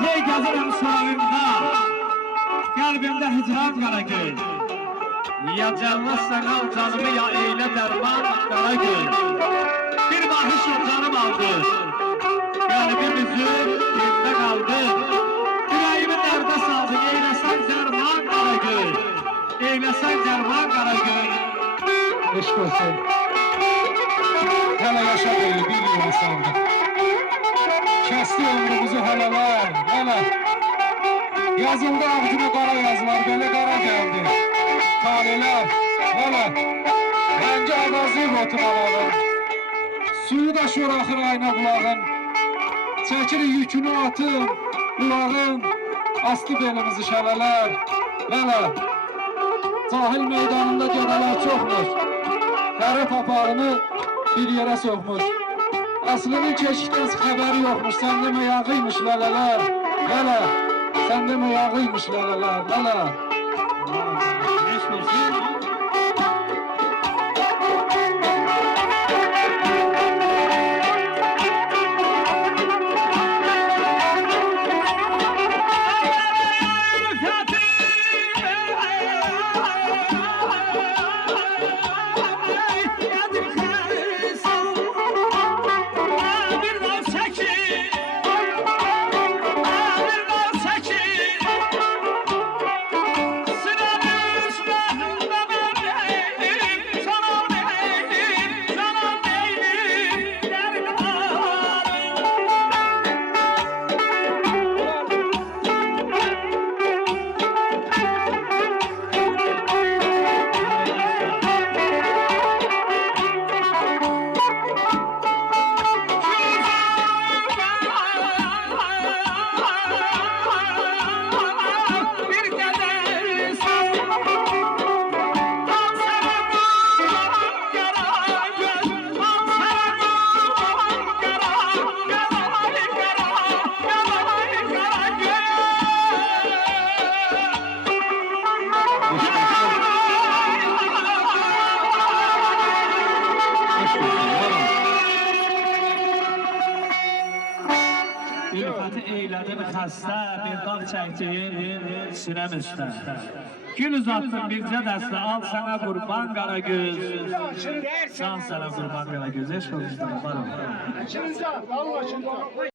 Hey gəzirəm sorağımda, qəlbimdə hicran Qaragöl. Ya cəlməzsən al canımı, ya eylə dərman Qaragöl. Bir baxış o canım aldı, qəlbim üzüm yerdə qaldı. Ürəyimi dərdə saldı, eyləsən dərman Qaragöl. Eyləsən dərman Qaragöl. Eşq olsun. Hələ yaşa deyil, bir yıl saldı. Kəsti ömrümüzü hələlər, hələ. Yazıldı ağzına qara yazılar, belə qara gəldi. Talelər, hələ. Rəngi avazıyıb oturalağın. Suyu da şoraxır ayna bulağın. Çəkirik yükünü atın, bulağın. Astı belimizi şələlər, hələ. Sahil meydanında gədələr çoxmuş. Qara papağını bir yerə soxmuş. Aslının keşikdən xəbəri yoxmuş. Sən demə yağıymış lələlər, hələ. Sən demə yağıymış lələlər, hələ. Ülfəti eylədim xəstə, bir dağ çəkdiyim sinəm üstə. Gül uzattım bircə dəstə, al sənə qurban Qaragöz. Can sənə qurban Qaragöz, eşq olsun, var ol.